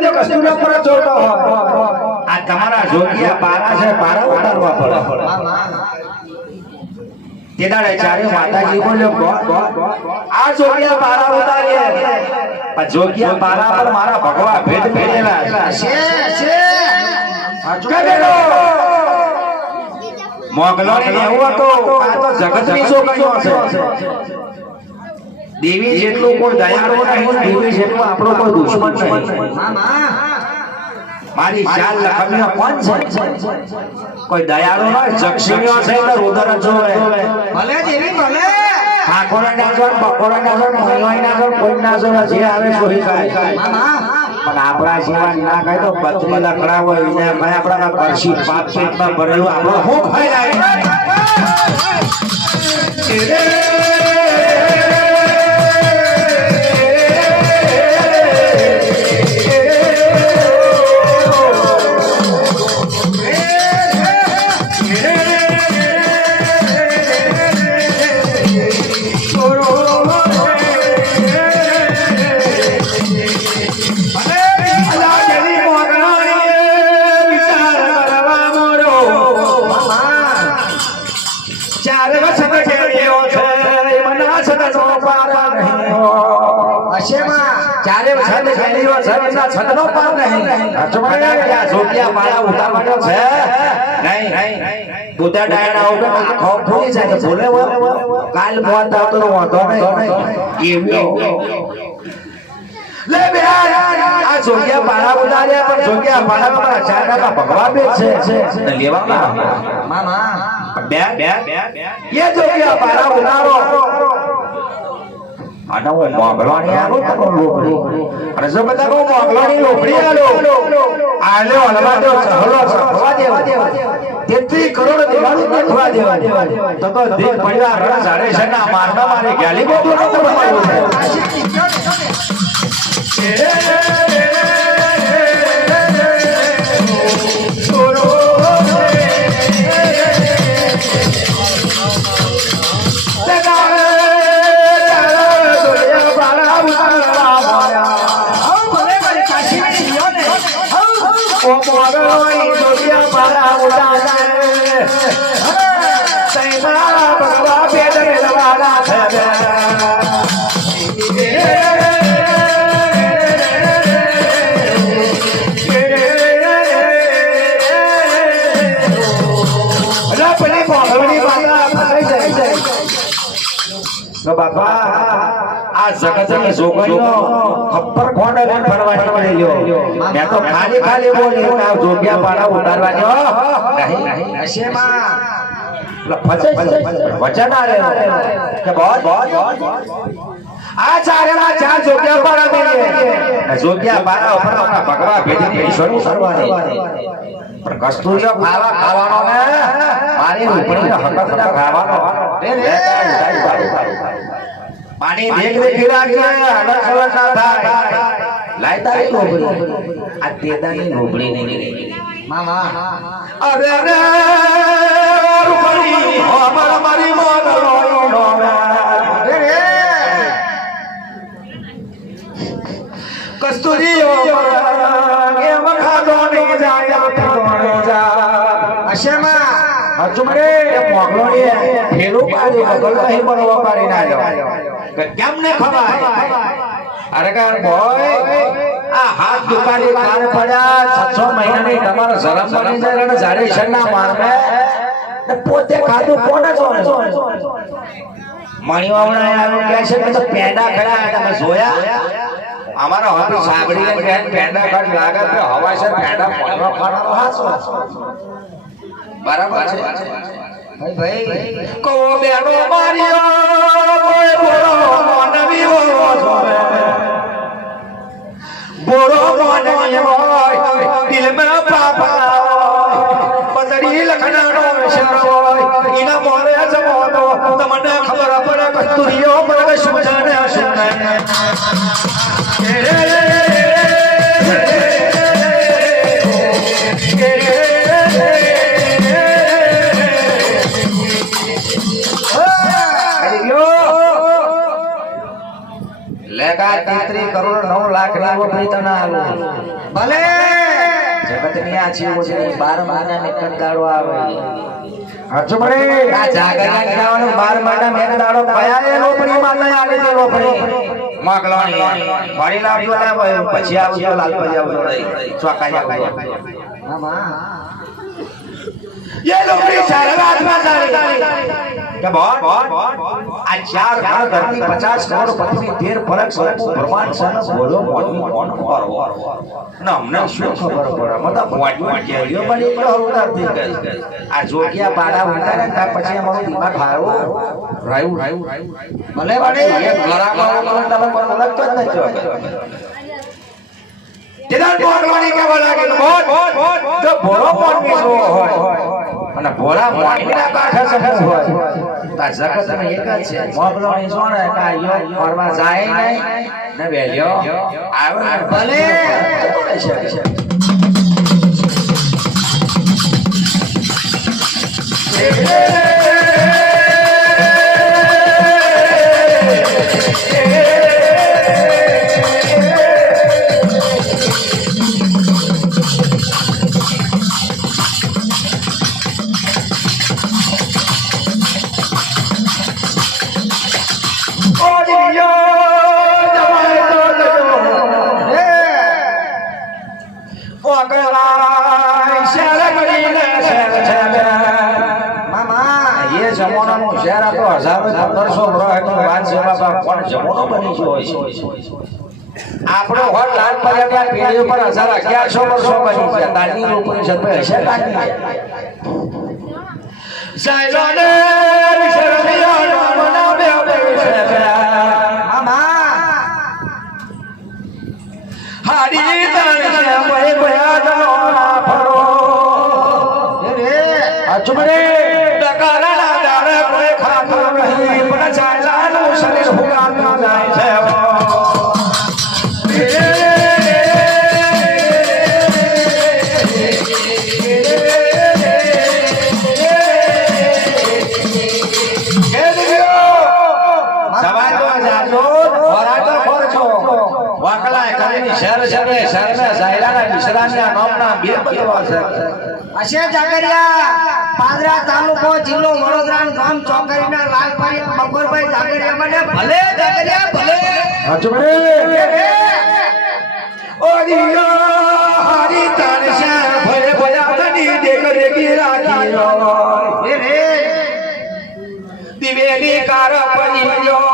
કદી કસ્તુરા પર ચોટો હોય આ તમારા જોગિયા પારા છે પારા ઉતારવા પડે તેદાડે ચારે માતાજી બોલ્યો આ જોગિયા પારા ઉતારીએ પણ જોગિયા પારા પર મારા ભગવા ભેટ ભેટેલા છે કહેલો મોગલોની ને એવું તો આ તો જગતની છોકરીઓ છે દેવી જેટલું કોઈ દયાળુ નહીં દેવી જેટલું આપણો કોઈ દુશ્મન નહીં મારી ચાલ લખમીઓ કોણ છે કોઈ દયાળુ ન જક્ષીઓ છે તો રુદર જોવે ભલે દેવી ભલે ઠાકોર ના જોર બકોર ના જોર મોહઈ ના જોર કોઈ ના જોર જે આવે સોહી કરે પણ આપણા જીવન ના કહે તો પત્રી લખડા હોય એને ભાઈ આપણા કરશી પાપ પેટમાં ભરેલું આપણો હું ખાઈ જાય ચારે વખત ગેલીઓ છે એના છતનો પાર નહીં અચમણિયા જોગિયા પાડા ઉતારવાનો છે નહીં બુધા ડાયના ઉપર ખોફ ફૂલી જાય તો બોલે કાલ મોત આવતો વાંધો નહીં લે બે આ જોગિયા પાડા ઉતાર્યા પણ જોગિયા પાડા મારા ચારના ભગવા બે છે લેવામાં મામા બે એ જોગિયા પાડા ઉતારો આનો મોગલોની આલો તો લોપડી અને જો બધા કો મોગલોની લોપડી આલ્યો હલવા દો હલો સફવા દેવા 33 કરોડ દેવાનું નખવા દેવા તો દીક પડ્યા રણ ઝાડે છે ના મારનો મારી ગાલી બોતો ન તમારું બાપા આ જગતની જોગણીઓ ખપ્પર ખોડે લઈને ફરવાની પડેલ્યો મે તો ખાલી બોલી આ જોગ્યા પાડા ઉતારવાનો નહીં હશેમાં વચન આલે કે બોલ આ ચારેમાં ચાર જોગ્યા પાડા મેલે જોગ્યા પાડા ઉપર આપણા ભગવા ભેટી ઈશ્વરનું કરવાની પણ કસ્તુરીઓ ખાવાનો ને મારી ઉપરનો હક ખાવાનો પાણી દેખી રાખજે હલસ હલસ ના થાય લાય તારી લોબડી આ તેદાની લોબડી નહીં મામા અરે રૂપડી અમાર મારી મોગલોઈ નોમે કસ્તુરીઓ કે મખાદો ને જાય પીડોને જા અશેમાં અચુમરે મોગલોની ફેરો પાડી મગલ નહીં બનવા પાડી ના જાવ કે કેમ ને ખવાય અરે કાર બોય આ હાથ દુકાની કાન પડ્યા 6 મહિનાની તમારો શરમ બની જાય અને જાડે છના મારમે પોતે ખાધું કોને જોને મણીવાવણા આવું કહે છે કે તો પેડા ખડા તમે જોયા અમારો હવે સાબડીને કે પેડા ખડ લાગે તો હવા છે પેડા પડવા ખાવાનો હાસો બરાબર છે ભાઈ કો બેડો માર્યો કોઈ બોલો નવીઓ જોવે બોલો નવીઓ દિલ મે પાપા બદરી લખનાનો શરો ઇના મોરે જમોનો તમને ખબર પડે કસ્તુરીઓ પડે સુજાને સુને એકા 33 કરોડ 9 લાખ ની ઓપરી તને આલું ભલે જગતની આ જીવો છે 12 મહિના ને એક દાડો આવે હજુ મને આ જાગરના ખાવાનું 12 મહિના મેં દાડો પયા એ લોપરી માં નહીં આલે તે લોપરી મોગલોણી ફરી લાવજો ને પછી આવજો લાલ પછી આવજો ચોકા જાવ હા માં ये लोकरी शरणार्थ में जाने क्या बहुत आ चार घर धरती 50 करोड़ पृथ्वी 13 फरक स्वरूप ब्रह्मांड सन बोलो मोनी कोण पर हो ना हमने શું ખબર પડે મતલબ મોટી કે યો બની ગયો ઉતાર થઈ ગઈ આ જોગિયા પાડા ઉતારે તા પછી અમારો દિમાગ હારો રાયુ ભલે બને એક ઘરામાં તમે કોણ ઓળખતો જ નથી કેદાર મોગલોની કે બોલા કે बहुत જો ભોળો મોની જો હોય અને ભોળા મોનીના કાઠે સફળ હોય તા જગત માં એક જ છે મોગલોની સોણે કા યો ફરવા જાય નહીં ને વેલ્યો આવે ભલે આપણો હોટ લાલ પર્યટન પેઢી ઉપર 1100 વર્ષો બની છે તાની ઉપનિષદ પર હશે તાની સાયલોને વિશરમિયા મના બે બે મામા હાડી તાણ છે કોઈ ભયા ફરો રે અચુમરે ડકારા દારે કોઈ ખાતો નહીં પણ ચાલાનું શરીર હુકાતું જાય છે પાદરા તાલુકો જિલ્લો વડોદરા ગામ ચોકડીના લાલપરી મકરભાઈ જાગરિયા મને ભલે જાગરિયા ભલે ઓ દિયા હરી તાણશે ભય ભયાની દેખ દેખી રાખી રે દિવેલી કાર પડીયો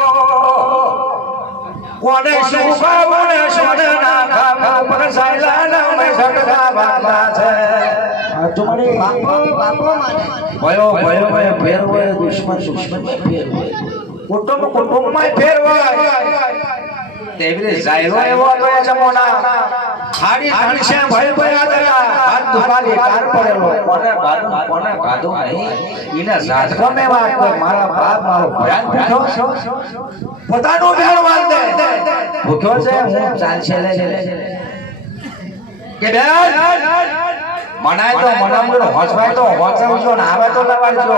કોને શું ભાવને સોને ના ખાવા પર સાયલા ના મે સટકા બાપા છે तुम्हारे बापो माने भयो फेर होय दुश्मन में फेर होय कुटुंब में फेर होय तेवरे जायलो एवो तो जमोना हाडी धनसे भय आदरा हाथ दुखाली कार पड़ेलो कोने गादो नहीं इने जातको में बात मारा बाप मारो भयान पूछो પોતાનો ભેળ વાળ દે ભૂખ્યો છે હું ચાલશે લે કે બેન મનાય તો મનામનો હોસવાય તો હોસવજો ને આવે તો લવાડજો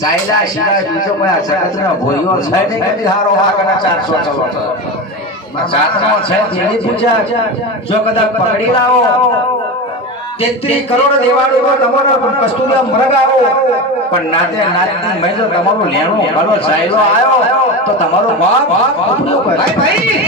સાયલા સિવાય બીજો કોઈ આ જગતનો ભોયો છે નહીં કે હારો વાકના 400 ચલો તો જાતનો છે તેની પૂજા જો કદાચ પકડી લાવો 33 કરોડ દેવાળો તો તમારો કસ્તુરિયા મરગ આવો પણ નાતે નાતની મેજો તમારો લેણો ગલો સાયલો આયો તો તમારો બાપ ઉપડ્યો કરે ભાઈ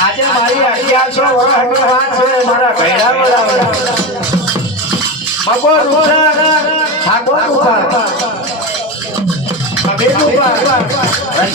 આજે મારી 1100 વર્ષની વાત છે મારા ભૈરા બોલાવે બપોર ઉઠા ઠાકોર ઉઠા અબે ઉઠા